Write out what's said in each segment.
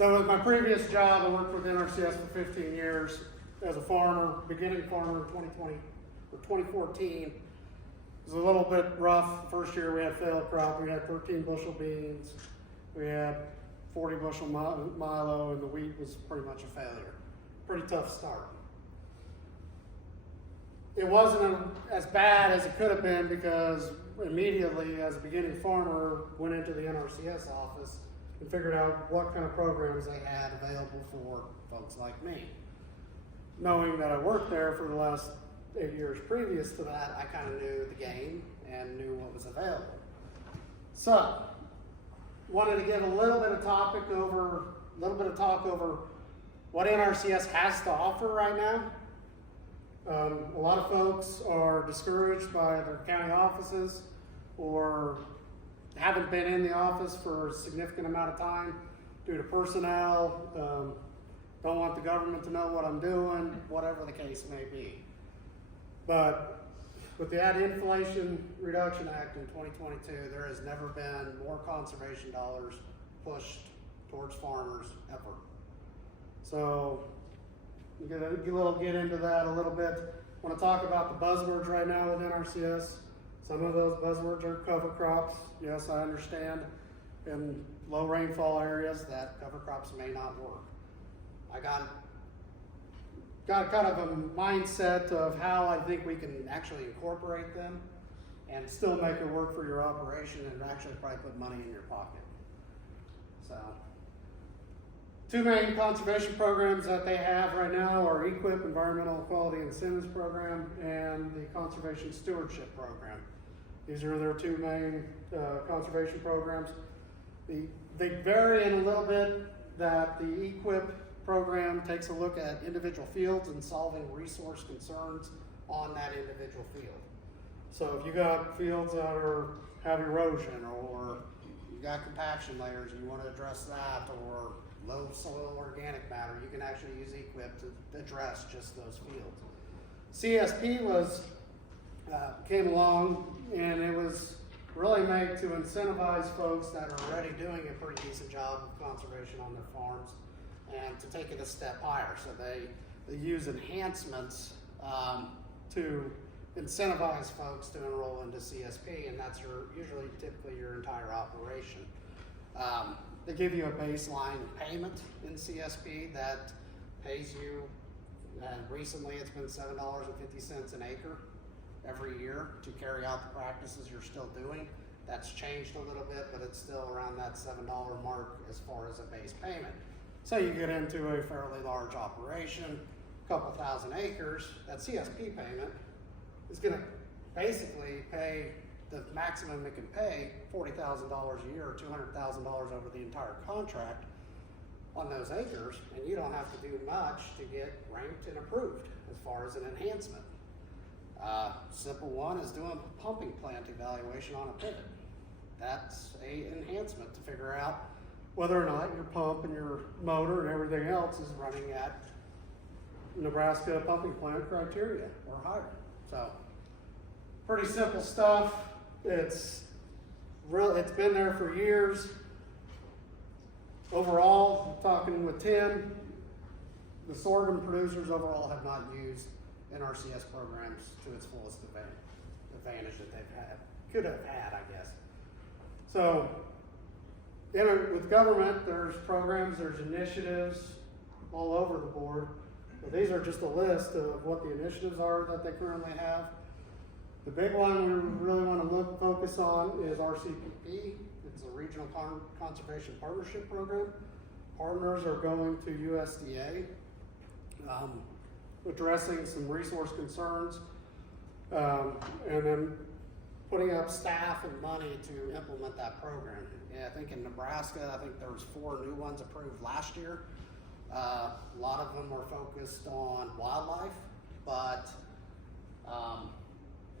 So with my previous job, I worked with NRCS for 15 years as a farmer, beginning farmer in 2020 or 2014. It was a little bit rough. First year we had failed crop. We had 13 bushel beans. We had 40 bushel milo, and the wheat was pretty much a failure. Pretty tough start. It wasn't as bad as it could have been because immediately as a beginning farmer went into the NRCS office and figured out what kind of programs they had available for folks like me. Knowing that I worked there for the last 8 years previous to that, I kind of knew the game and knew what was available. So, wanted to give a little bit of talk over what NRCS has to offer right now. A lot of folks are discouraged by their county offices or haven't been in the office for a significant amount of time due to personnel, don't want the government to know what I'm doing, whatever the case may be. But with the Inflation Reduction Act in 2022, there has never been more conservation dollars pushed towards farmers ever. So we'll get into that a little bit. I want to talk about the buzzwords right now with NRCS. Some of those buzzwords are cover crops. Yes, I understand in low rainfall areas that cover crops may not work. I got kind of a mindset of how I think we can actually incorporate them and still make it work for your operation and actually probably put money in your pocket. So, two main conservation programs that they have right now are EQIP, Environmental Quality Incentives Program, and the Conservation Stewardship Program. These are their two main conservation programs. They vary in a little bit that the EQIP program takes a look at individual fields and solving resource concerns on that individual field. So if you got fields that have erosion or you got compaction layers and you want to address that, or low soil organic matter, you can actually use EQIP to address just those fields. CSP came along and it was really made to incentivize folks that are already doing a pretty decent job of conservation on their farms and to take it a step higher. So they use enhancements to incentivize folks to enroll into CSP, and that's typically your entire operation. They give you a baseline payment in CSP that pays you, and recently it's been $7.50 an acre every year to carry out the practices you're still doing. That's changed a little bit, but it's still around that $7 mark as far as a base payment. So you get into a fairly large operation, a couple thousand acres, that CSP payment is going to basically pay the maximum it can pay, $40,000 a year or $200,000 over the entire contract on those acres, and you don't have to do much to get ranked and approved as far as an enhancement. Simple one is doing a pumping plant evaluation on a pivot. That's an enhancement to figure out whether or not your pump and your motor and everything else is running at Nebraska pumping plant criteria or higher. So, pretty simple stuff. It's been there for years. Overall, talking with Tim, the sorghum producers overall have not used NRCS programs to its fullest advantage that could have had, I guess. So, with government, there's programs, there's initiatives all over the board. But these are just a list of what the initiatives are that they currently have. The big one we really want to focus on is RCPP. It's a Regional Conservation Partnership Program. Partners are going to USDA, addressing some resource concerns, and then putting up staff and money to implement that program. Yeah, I think in Nebraska, there was 4 new ones approved last year. A lot of them were focused on wildlife, but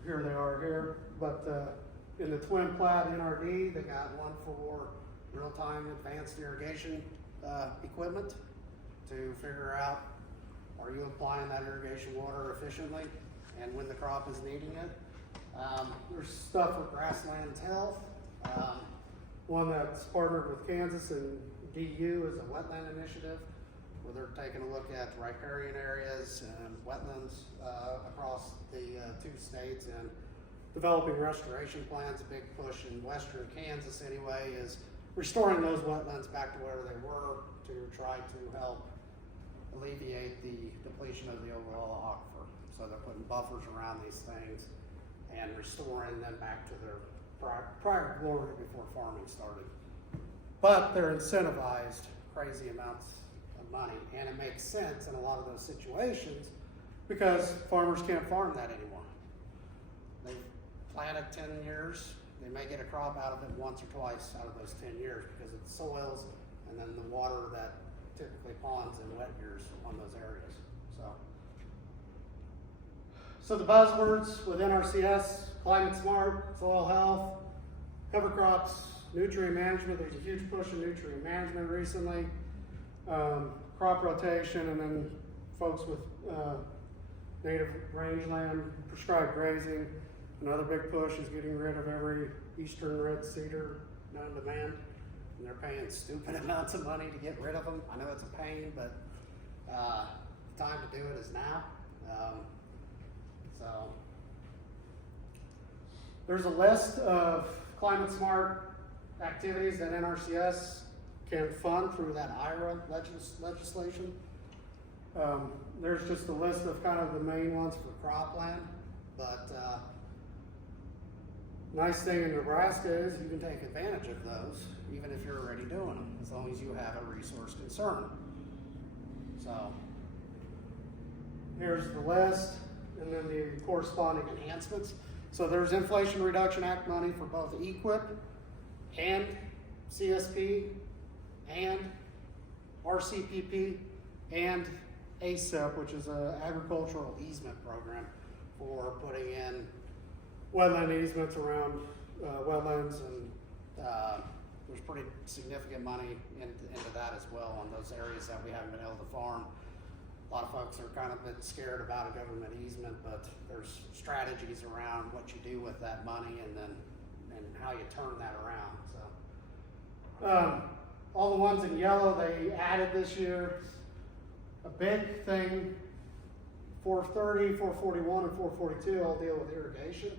here they are here. But in the Twin Plat NRD, they got one for real-time advanced irrigation equipment to figure out, are you applying that irrigation water efficiently and when the crop is needing it. There's stuff with grasslands health, one that's partnered with Kansas and DU is a wetland initiative where they're taking a look at riparian areas and wetlands across the 2 states and developing restoration plans. A big push in western Kansas anyway is restoring those wetlands back to where they were to try to help alleviate the depletion of the overall aquifer. So they're putting buffers around these things and restoring them back to their prior glory before farming started. But they're incentivized crazy amounts of money, and it makes sense in a lot of those situations because farmers can't farm that anymore. They've planted 10 years, they may get a crop out of it once or twice out of those 10 years because of the soils and then the water that typically ponds in wet years on those areas. So the buzzwords with NRCS: climate smart, soil health, cover crops, nutrient management. There's a huge push in nutrient management recently. Crop rotation, and then folks with native rangeland, prescribed grazing. Another big push is getting rid of every eastern red cedar known to man. And they're paying stupid amounts of money to get rid of them. I know it's a pain, but the time to do it is now. So there's a list of climate smart activities that NRCS can fund through that IRA legislation. There's just a list of kind of the main ones for cropland, but nice thing in Nebraska is you can take advantage of those even if you're already doing them, as long as you have a resource concern. So here's the list, and then the corresponding enhancements. So there's Inflation Reduction Act money for both EQIP and CSP and RCPP and ASEP, which is an agricultural easement program for putting in wetland easements around wetlands, and there's pretty significant money into that as well on those areas that we haven't been able to farm. A lot of folks are kind of a bit scared about a government easement, but there's strategies around what you do with that money and how you turn that around. So all the ones in yellow they added this year. A big thing, 430, 441, and 442 all deal with irrigation.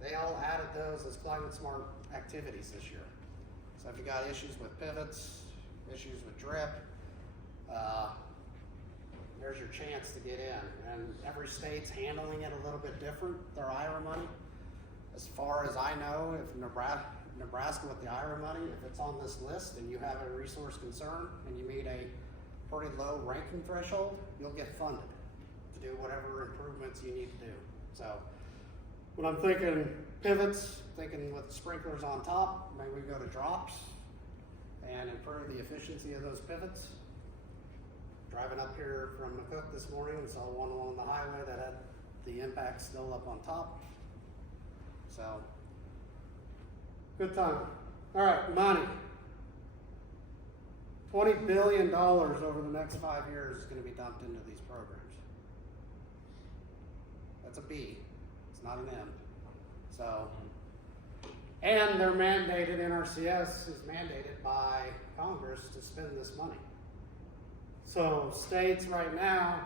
They all added those as climate smart activities this year. So if you got issues with pivots, issues with drip, there's your chance to get in. And every state's handling it a little bit different, their IRA money. As far as I know, if Nebraska with the IRA money, if it's on this list and you have a resource concern and you meet a pretty low ranking threshold, you'll get funded to do whatever improvements you need to do. So when I'm thinking pivots, thinking with sprinklers on top, maybe we go to drops and improve the efficiency of those pivots. Driving up here from McCook this morning, and saw one along the highway that had the impact still up on top. So, good time. All right, money. $20 billion over the next 5 years is going to be dumped into these programs. That's a B. It's not an M. So, and they're mandated, NRCS is mandated by Congress to spend this money. So states right now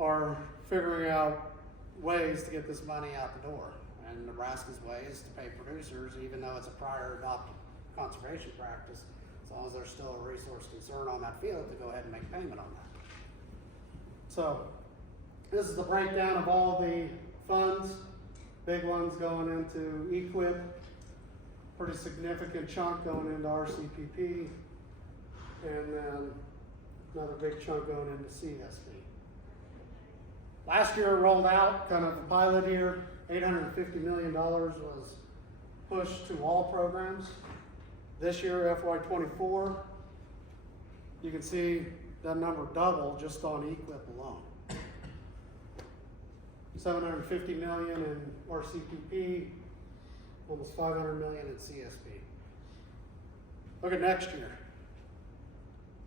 are figuring out ways to get this money out the door. And Nebraska's way is to pay producers, even though it's a prior adopted conservation practice, as long as there's still a resource concern on that field, to go ahead and make payment on that. So this is the breakdown of all the funds. Big ones going into EQIP, pretty significant chunk going into RCPP, and then another big chunk going into CSP. Last year it rolled out, kind of a pilot year, $850 million was pushed to all programs. This year, FY24, you can see that number doubled just on EQIP alone. $750 million in RCPP, almost $500 million in CSP. Look at next year.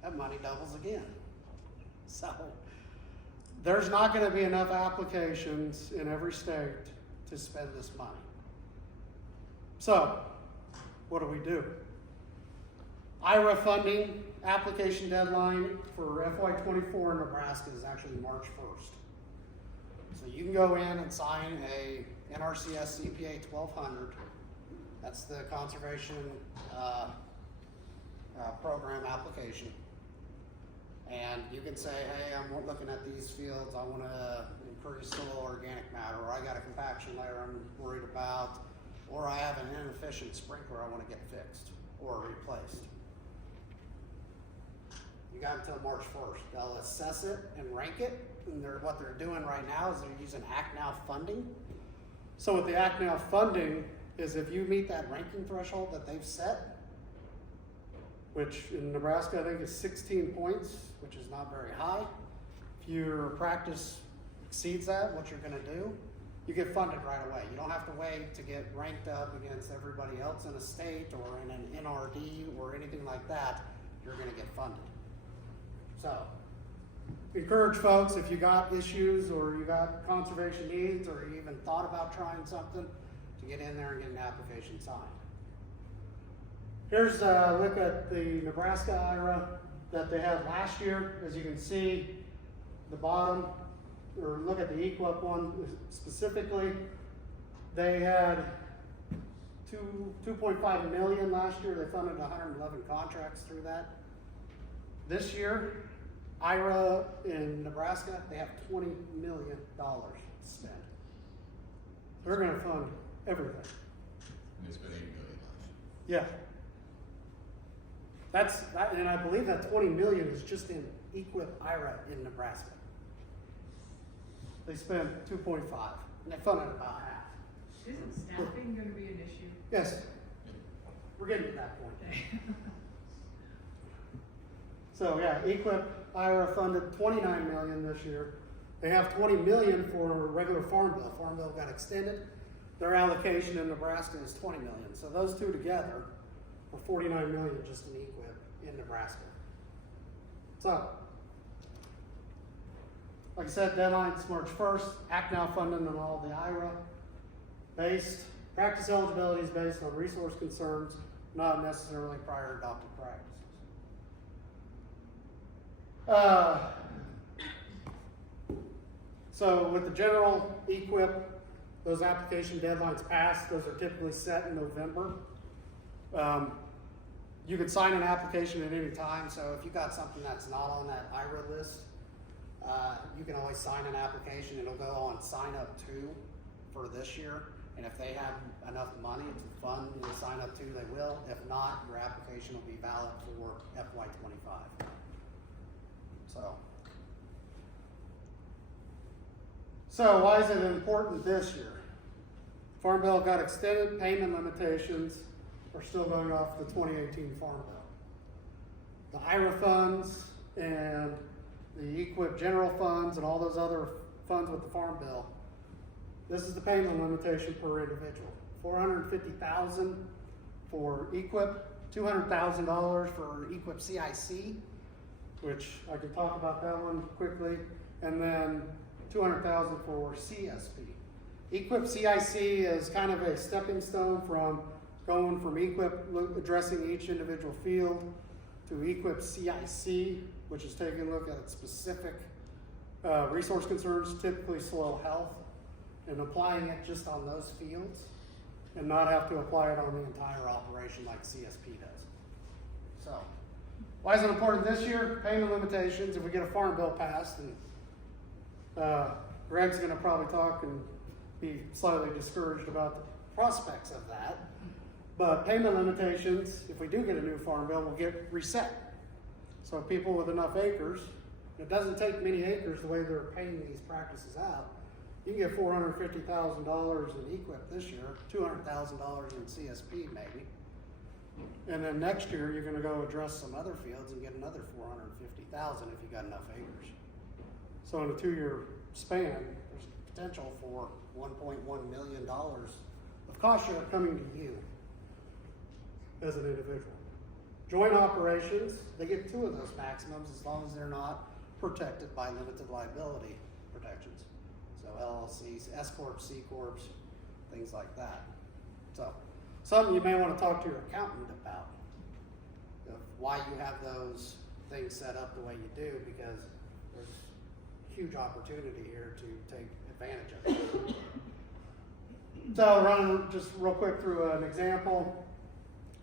That money doubles again. So there's not going to be enough applications in every state to spend this money. So what do? IRA funding application deadline for FY24 in Nebraska is actually March 1st. So you can go in and sign a NRCS CPA 1200. That's the conservation program application. And you can say, hey, I'm looking at these fields, I want to increase soil organic matter, or I got a compaction layer I'm worried about, or I have an inefficient sprinkler I want to get fixed or replaced. You got until March 1st. They'll assess it and rank it, and what they're doing right now is they're using Act Now funding. So with the Act Now funding is if you meet that ranking threshold that they've set, which in Nebraska I think is 16 points, which is not very high. If your practice exceeds that, what you're going to do, you get funded right away. You don't have to wait to get ranked up against everybody else in a state or in an NRD or anything like that. You're going to get funded. So, encourage folks, if you got issues or you got conservation needs or you even thought about trying something, to get in there and get an application signed. Here's a look at the Nebraska IRA that they had last year. As you can see, the bottom, or look at the EQUIP one specifically, they had 2.5 million last year. They funded 111 contracts through that. This year, IRA in Nebraska, they have $20 million to spend. They're going to fund everything. And it's been $8 million last Yeah. And I believe that 20 million is just in EQUIP IRA in Nebraska. They spent 2.5, and they funded about half. Isn't staffing going to be an issue? Yes, we're getting to that point. Okay. So yeah, EQUIP IRA funded 29 million this year. They have 20 million for regular Farm Bill. Farm Bill got extended. Their allocation in Nebraska is 20 million. So those two together are 49 million just in EQUIP in Nebraska. So, like I said, deadline's March 1st. Act Now funding on all the IRA based. Practice eligibility is based on resource concerns, not necessarily prior adopted practices. So with the general EQUIP, those application deadlines passed. Those are typically set in November. You can sign an application at any time. So if you got something that's not on that IRA list, you can always sign an application. It'll go on sign up to for this year. And if they have enough money to fund you to sign up to, they will. If not, your application will be valid for FY25. So why is it important this year? Farm Bill got extended. Payment limitations are still going off the 2018 Farm Bill. The IRA funds and the EQUIP general funds and all those other funds with the Farm Bill, this is the payment limitation per individual. $450,000 for EQUIP, $200,000 for EQUIP CIC, which I can talk about that one quickly, and then $200,000 for CSP. EQUIP CIC is kind of a stepping stone from going from EQUIP addressing each individual field to EQUIP CIC, which is taking a look at specific resource concerns, typically soil health, and applying it just on those fields and not have to apply it on the entire operation like CSP does. So, why is it important this year? Payment limitations. If we get a Farm Bill passed, and Greg's going to probably talk and be slightly discouraged about the prospects of that. But payment limitations, if we do get a new Farm Bill, will get reset. So people with enough acres, it doesn't take many acres the way they're paying these practices out. You can get $450,000 in EQUIP this year, $200,000 in CSP maybe. And then next year you're going to go address some other fields and get another $450,000 if you got enough acres. So in a 2-year span, there's potential for $1.1 million of cost share coming to you as an individual. Joint operations, they get 2 of those maximums as long as they're not protected by limited liability protections. So LLCs, S-Corps, C-Corps, things like that. So something you may want to talk to your accountant about. of why you have those things set up the way you do, because there's huge opportunity here to take advantage of it. So I'll run just real quick through an example.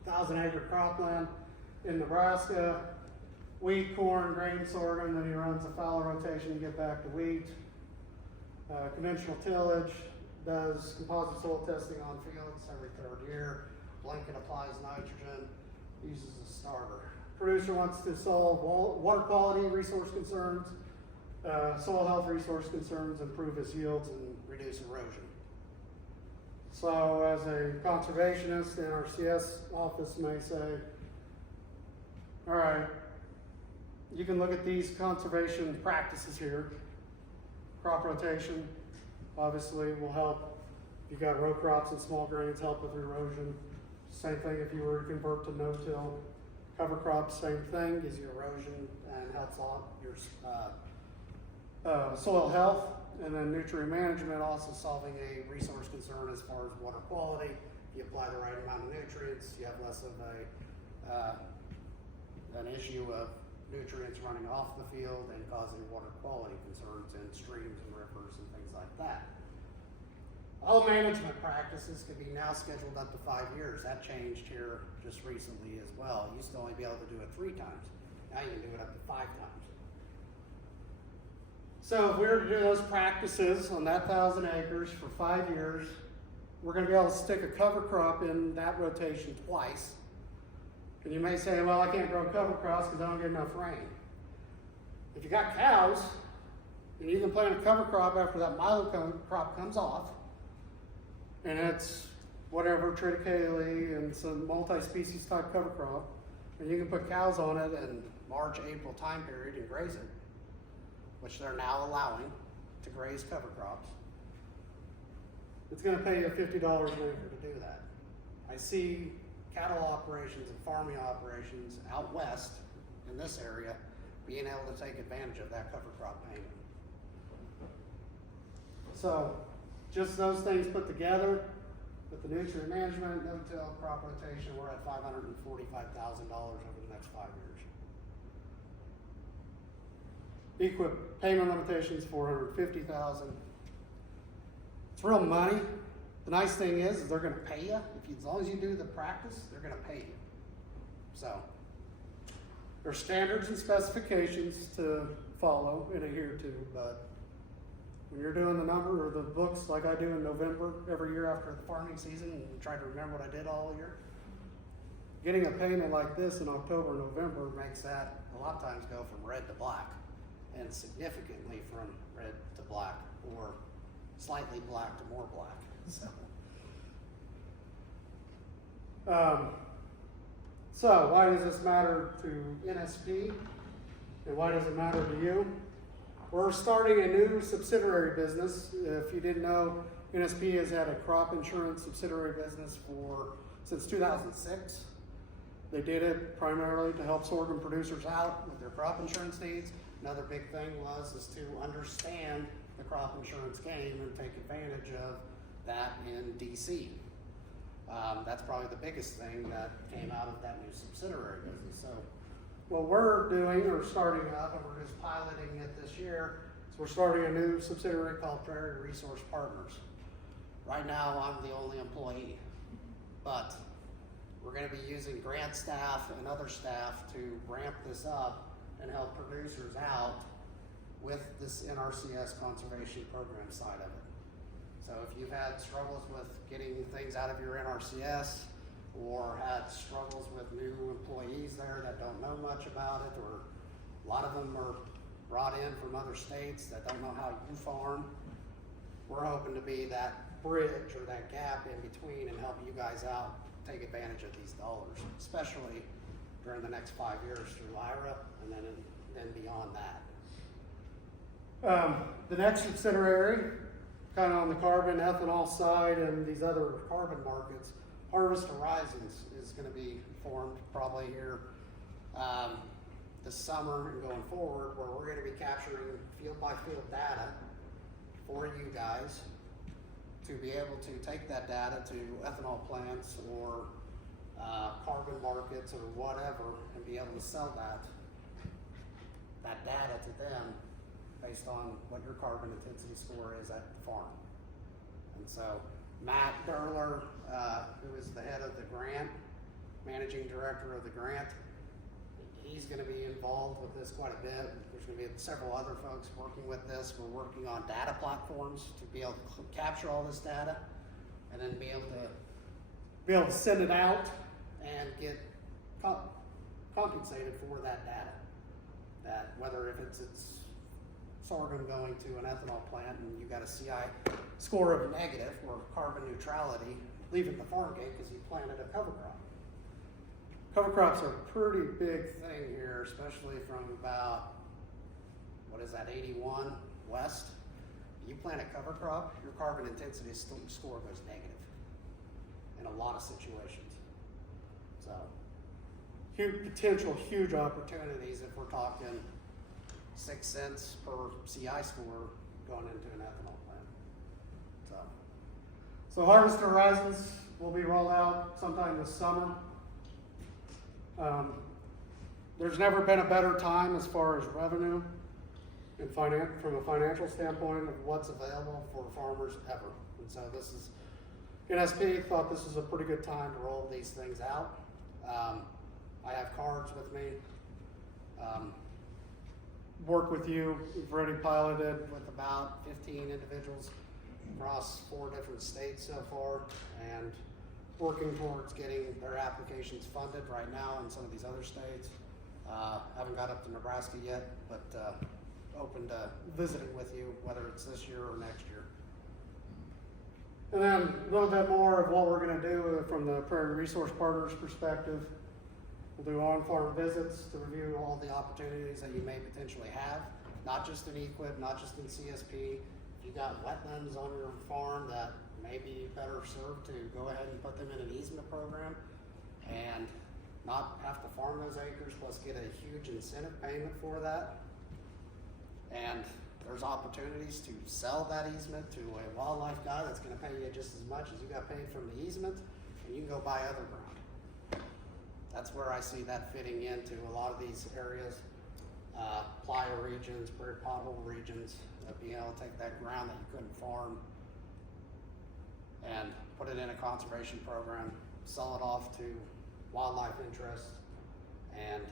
1,000-acre cropland in Nebraska. Wheat, corn, grain, sorghum, then he runs a fallow rotation to get back to wheat. Conventional tillage, does composite soil testing on fields every 3rd year. Blanket applies nitrogen, uses a starter. Producer wants to solve water quality resource concerns, soil health resource concerns, improve his yields, and reduce erosion. So as a conservationist, the NRCS office may say, all right, you can look at these conservation practices here. Crop rotation, obviously, will help. If you got row crops and small grains, help with erosion. Same thing if you were to convert to no-till. Cover crops, same thing, gives you erosion and helps out your soil health. And then nutrient management, also solving a resource concern as far as water quality. If you apply the right amount of nutrients, you have less of an issue of nutrients running off the field and causing water quality concerns in streams and rivers and things like that. All management practices can be now scheduled up to 5 years. That changed here just recently as well. You used to only be able to do it 3 times. Now you can do it up to 5 times. So if we were to do those practices on that 1,000 acres for 5 years, we're going to be able to stick a cover crop in that rotation twice. And you may say, well, I can't grow cover crops because I don't get enough rain. If you got cows, then you can plant a cover crop after that milo crop comes off, and it's whatever, triticale and some multi-species type cover crop, and you can put cows on it in March, April time period and graze it, which they're now allowing to graze cover crops. It's going to pay you $50 an acre to do that. I see cattle operations and farming operations out west in this area being able to take advantage of that cover crop payment. So just those things put together with the nutrient management, no-till, crop rotation, we're at $545,000 over the next 5 years. EQIP payment limitations $450,000. It's real money. The nice thing is they're going to pay you. As long as you do the practice, they're going to pay you. So there's standards and specifications to follow and adhere to, but when you're doing the number or the books like I do in November every year after the farming season and try to remember what I did all year, getting a payment like this in October, November makes that a lot of times go from red to black, and significantly from red to black, or slightly black to more black. So why does this matter to NSP, and why does it matter to you? We're starting a new subsidiary business. If you didn't know, NSP has had a crop insurance subsidiary business since 2006. They did it primarily to help sorghum producers out with their crop insurance needs. Another big thing is to understand the crop insurance game and take advantage of that in DC. That's probably the biggest thing that came out of that new subsidiary business. So what we're doing or starting up, and we're just piloting it this year, is we're starting a new subsidiary called Prairie Resource Partners. Right now I'm the only employee, but we're going to be using grant staff and other staff to ramp this up and help producers out with this NRCS conservation program side of it. So if you've had struggles with getting things out of your NRCS, or had struggles with new employees there that don't know much about it, or a lot of them are brought in from other states that don't know how you farm, we're hoping to be that bridge or that gap in between and help you guys out take advantage of these dollars, especially during the next 5 years through IRA and then beyond that. The next subsidiary, kind of on the carbon ethanol side and these other carbon markets, Harvest Horizons is going to be formed probably here this summer and going forward, where we're going to be capturing field by field data for you guys to be able to take that data to ethanol plants or carbon markets or whatever, and be able to sell that data to them based on what your carbon intensity score is at the farm. And so Matt Derler, who is the head of the grant, managing director of the grant, he's going to be involved with this quite a bit. There's going to be several other folks working with this. We're working on data platforms to be able to capture all this data and then be able to send it out and get compensated for that data. That whether if it's sorghum going to an ethanol plant and you got a CI score of negative or carbon neutrality, leaving the farm gate because you planted a cover crop. Cover crops are a pretty big thing here, especially from about, 81 west. You plant a cover crop, your carbon intensity score goes negative in a lot of situations. So, huge opportunities if we're talking 6 cents per CI score going into an ethanol plant. So Harvest Horizons will be rolled out sometime this summer. There's never been a better time as far as revenue and from a financial standpoint of what's available for farmers ever. And so NSP thought this was a pretty good time to roll these things out. I have cards with me. Work with you. We've already piloted with about 15 individuals across 4 different states so far, and working towards getting their applications funded right now in some of these other states. Haven't got up to Nebraska yet, but open to visiting with you, whether it's this year or next year. And then a little bit more of what we're going to do from the Prairie Resource Partners perspective. We'll do on-farm visits to review all the opportunities that you may potentially have, not just in EQIP, not just in CSP. If you got wetlands on your farm that may be better served to go ahead and put them in an easement program and not have to farm those acres, plus get a huge incentive payment for that. And there's opportunities to sell that easement to a wildlife guy that's going to pay you just as much as you got paid from the easement, and you can go buy other ground. That's where I see that fitting into a lot of these areas, playa regions, prairie pothole regions, being able to take that ground that you couldn't farm and put it in a conservation program, sell it off to wildlife interests, and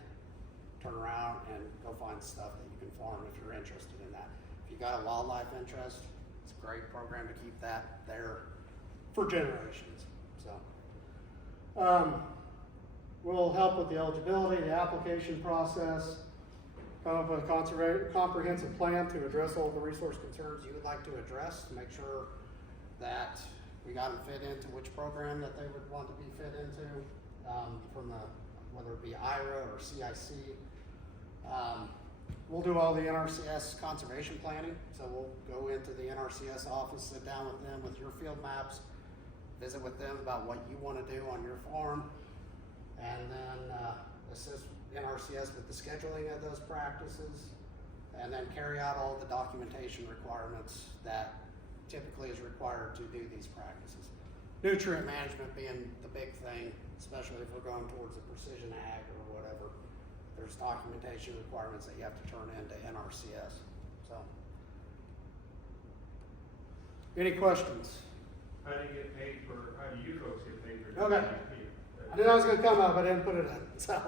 turn around and go find stuff that you can farm if you're interested in that. If you got a wildlife interest, it's a great program to keep that there for generations. So we'll help with the eligibility, the application process, come up with a comprehensive plan to address all the resource concerns you would like to address, to make sure that we got them fit into which program that they would want to be fit into, from whether it be IRA or CIC. We'll do all the NRCS conservation planning, so we'll go into the NRCS office, sit down with them with your field maps, visit with them about what you want to do on your farm, and then assist NRCS with the scheduling of those practices, and then carry out all the documentation requirements that typically is required to do these practices. Nutrient management being the big thing, especially if we're going towards the precision ag or whatever. There's documentation requirements that you have to turn into NRCS. So, any questions? How do you folks get paid for? Okay. I knew that was going to come up, I didn't put it in. So,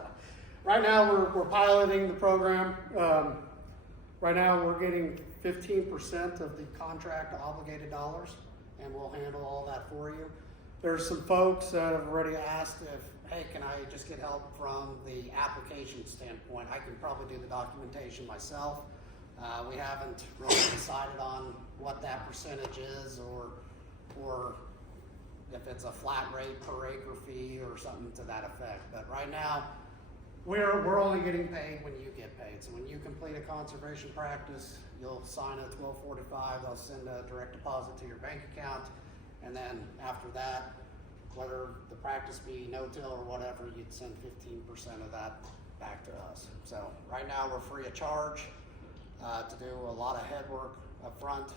right now we're piloting the program. Right now we're getting 15% of the contract obligated dollars, and we'll handle all that for you. There's some folks that have already asked if, hey, can I just get help from the application standpoint? I can probably do the documentation myself. We haven't really decided on what that percentage is, or if it's a flat rate per acre fee or something to that effect. But right now, we're only getting paid when you get paid. So when you complete a conservation practice, you'll sign a 1245, they'll send a direct deposit to your bank account, and then after that, whether the practice be no-till or whatever, you'd send 15% of that back to us. So right now we're free of charge to do a lot of head work up front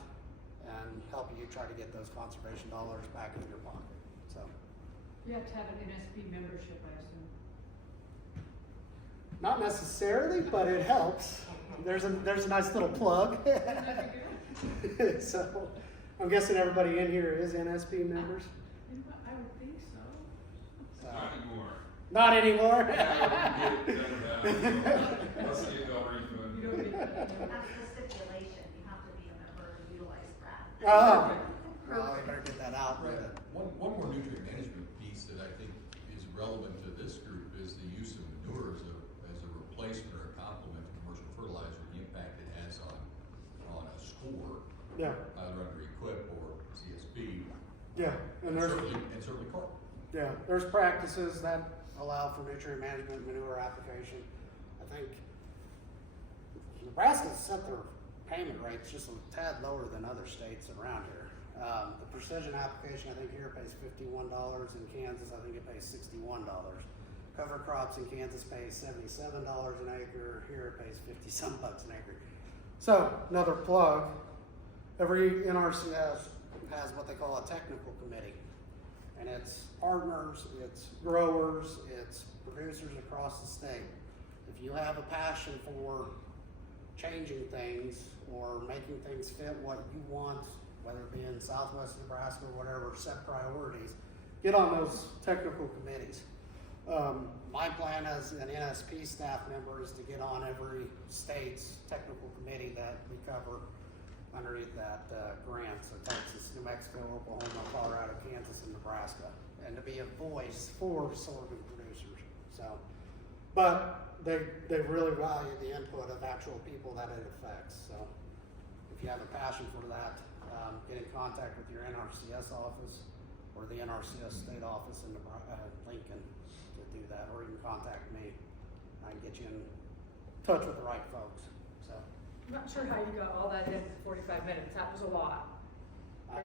and help you try to get those conservation dollars back in your pocket. So You have to have an NSP membership, I assume. Not necessarily, but it helps. There's a nice little plug. Wouldn't that be good? So, I'm guessing everybody in here is NSP members? You know what, I would think so. Not anymore. Not anymore? Let's see if they'll refund. You don't need that. That's the stipulation, you have to be a member to utilize that. Oh, Well, we better get that out. Right. One more nutrient management piece that I think is relevant to this group is the use of manure as a replacement or a complement to commercial fertilizer, the impact it has on a score, yeah, either under equip or CSP. yeah, and Certainly corn. yeah, there's practices that, Allow for nutrient management, manure application. I think Nebraska's set their payment rates just a tad lower than other states around here. The precision application, I think here pays $51. In Kansas, I think it pays $61. Cover crops in Kansas pays $77 an acre. Here it pays 50 some bucks an acre. so, another plug. Every NRC Has what they call a technical committee. And it's partners, it's growers, it's producers across the state. If you have a passion for changing things or making things fit what you want, whether it be in Southwest Nebraska or whatever, set priorities, get on those technical committees. my plan as an NSP staff member is to get on every state's technical committee that we cover underneath that grant, so Texas, New Mexico, Oklahoma, Colorado, Kansas, and Nebraska, and to be a voice for sorghum producers. So, But they really value the input of actual people that it affects, so. if you have a passion for that, get in contact with your NRCS office or the NRCS state office in Lincoln to do that, or you can contact me. I can get you in touch with the right folks, so. I'm not sure how you got all that in 45 minutes, that was a lot.